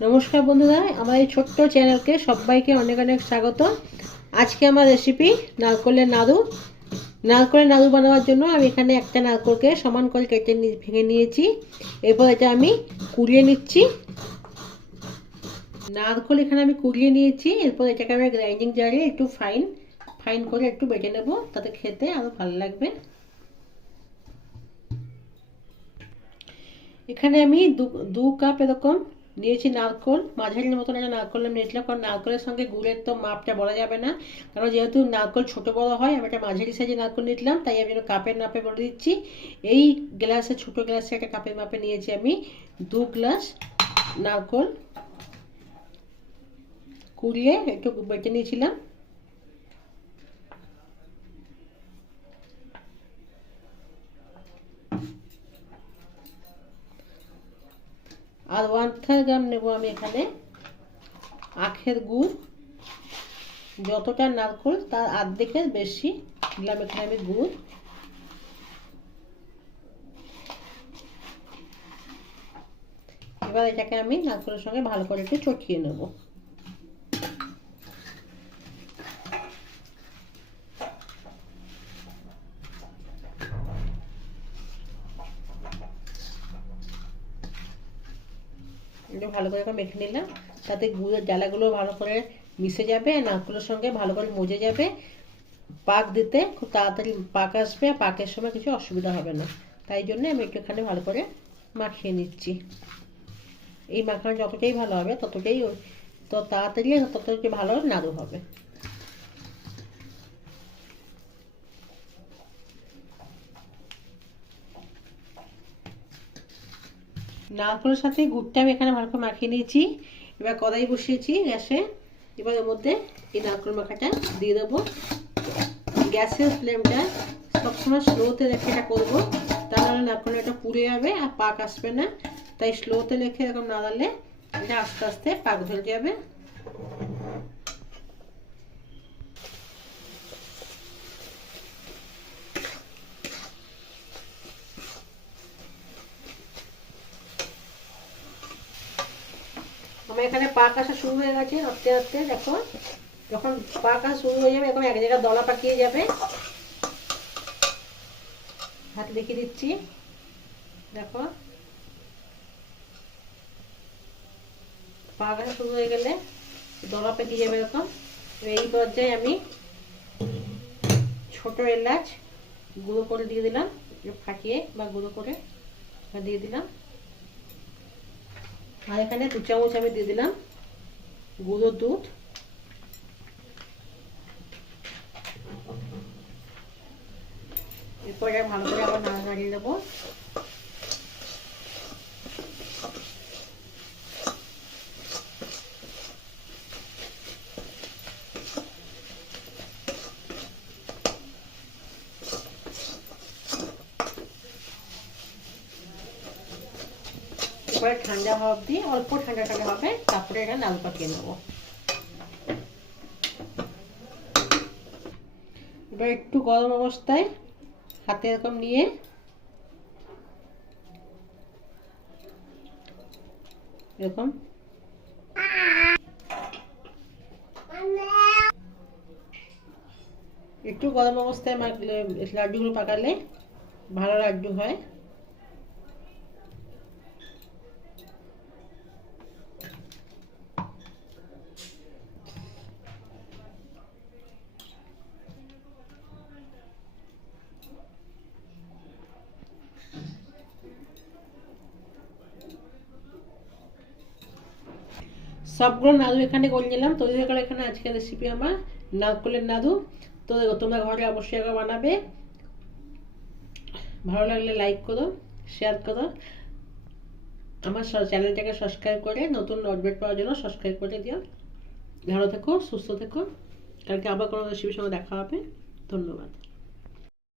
নমস্কার বন্ধুরা, আমার এই ছোট্ট চ্যানেলকে সবাইকে অনেক অনেক স্বাগত। আজকে আমার রেসিপি নারকলের নাড়ু। নারকলের নাড়ু বানানোর জন্য আমি এখানে একটা নারকলকে সমান করে কেটে ভেঙে নিয়েছি। এরপর এটা আমি কুড়িয়ে নিচ্ছি। নারকল এখানে আমি কুড়িয়ে নিয়েছি। এরপর এটাকে আমি গ্রাইন্ডিং জারে একটু ফাইন করে একটু বেটে নেব, তাতে খেতে আরও ভালো লাগবে। এখানে আমি দু কাপ এরকম নিয়েছি নারকল। মাঝারির মতন একটা নারকল আমি নিয়েছিলাম, কারণ নারকলের সঙ্গে গুড়ের তো মাপটা বলা যাবে না, কারণ যেহেতু নারকল ছোট বড় হয়। আমি একটা মাঝারি সাইজের নারকল নিয়েছিলাম, তাই আমি কাপের মাপে বলে দিচ্ছি। এই গ্লাসে, ছোট গ্লাসে একটা কাপের মাপে নিয়েছি আমি 2 গ্লাস নারকল কুড়িয়ে একটু বেটে নিয়েছিলাম। আর 1/3 গ্রাম নেব আমি এখানে আখের গুড়। যতটা নারকল তার অর্ধেকের বেশি দিলাম এখানে আমি গুড়। এবার এটাকে আমি নারকলের সঙ্গে ভালো করে একটু চটকিয়ে নেব। একটু ভালো করে মেখে নিলাম, তাতে গুড়ের জ্বালাগুলো ভালো করে মিশে যাবে, নারকলের সঙ্গে ভালো করে মজে যাবে। পাক দিতে খুব তাড়াতাড়ি পাক আসবে, আর পাকের সময় কিছু অসুবিধা হবে না। তাই জন্য আমি একটুখানি ভালো করে মাখিয়ে নিচ্ছি। এই মাখানো যতটাই ভালো হবে ততটাই তাড়াতাড়ি ততটাই ভালো নাড়ু হবে। নারকলের সাথে গুড়টা আমি এখানে ভালো করে মাখিয়ে নিয়েছি। এবার কড়াই বসিয়েছি গ্যাসে। এবার এর মধ্যে এই নারকল মাখাটা দিয়ে দেবো। গ্যাসের ফ্লেমটা সবসময় স্লোতে রেখে এটা করবো, তাহলে নারকল এটা পুড়ে যাবে আর পাক আসবে না। তাই স্লোতে রেখে এরকম নাড়ালে এটা আস্তে আস্তে পাক ধরে যাবে। আমার এখানে পাক আসা শুরু হয়ে গেছে আস্তে আস্তে। দেখো, যখন পাক আসা শুরু হয়ে যাবে, এখন এক জায়গায় দলা পাকিয়ে যাবে। হাতে দেখিয়ে দিচ্ছি, দেখো পাক আসা শুরু হয়ে গেলে দলা পেকে যাবে এরকম। এই পর্যায়ে আমি ছোট এলাচ গুঁড়ো করে দিয়ে দিলাম, ফাটিয়ে বা গুঁড়ো করে দিয়ে দিলাম। আর এখানে 2 চামচ আমি দিয়ে দিলাম গুঁড়ো দুধ। এরপরে ভালো করে আবার নাড়িয়ে দেবো। এরপরে ঠান্ডা হওয়া অবধি, অল্প ঠান্ডা হবে, তারপরে এটা নাড়ু পাকিয়ে নেবো। এবার একটু গরম অবস্থায় হাতে এরকম নিয়ে এরকম একটু গরম অবস্থায় লাড্ডুগুলো পাকালে ভালো লাড্ডু হয়। সবগুলো নাড়ু এখানে করে নিলাম, তৈরি হয়ে গেল এখানে আজকের রেসিপি আমার নারকলের নাড়ু। তো তোমরা ঘরে অবশ্যই একবার বানাবে। ভালো লাগলে লাইক করো, শেয়ার করো। আমার চ্যানেলটাকে সাবস্ক্রাইব করে নতুন আপডেট পাওয়ার জন্য সাবস্ক্রাইব করে দিও। ভালো থেকো, সুস্থ থেকো। কালকে আবার কোনো রেসিপির সঙ্গে দেখা হবে। ধন্যবাদ।